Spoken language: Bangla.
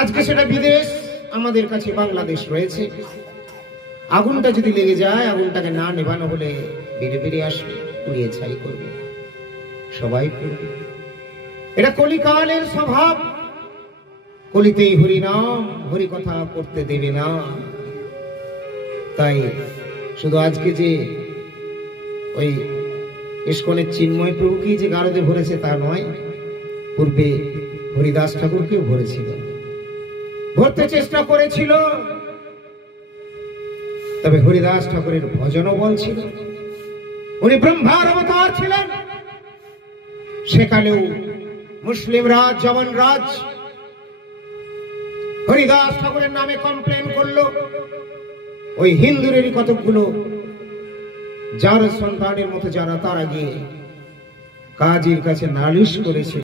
আজকে সেটা বিদেশ, আমাদের কাছে বাংলাদেশ রয়েছে। আগুনটা যদি লেগে যায়, আগুনটাকে না নেভানো হলে বেড়ে বেড়ে আসবে, পুড়িয়ে ছাই করবে, সবাই করবে। এটা কলিকালের স্বভাব। কলিতেই হরি নাম, হরি কথা করতে দেবে না। তাই শুধু আজকে যে ওই ইস্কনের চিন্ময় প্রভুকে যে গারদে ভরেছে তা নয়, পূর্বে হরিদাস ঠাকুরকেও ভরেছিল, ভরতে চেষ্টা করেছিল। তবে হরিদাস ঠাকুরের ভজনও বল ছিল। উনি ব্রহ্মার অবতার ছিলেন। সেকালেও মুসলিম রাজ, জমন রাজ হরিদাস ঠাকুরের নামে কমপ্লেন করলো। ওই হিন্দুরেরই কতগুলো যার সন্তানের মতো যারা, তারা গিয়ে কাজীর কাছে নালিশ করেছে।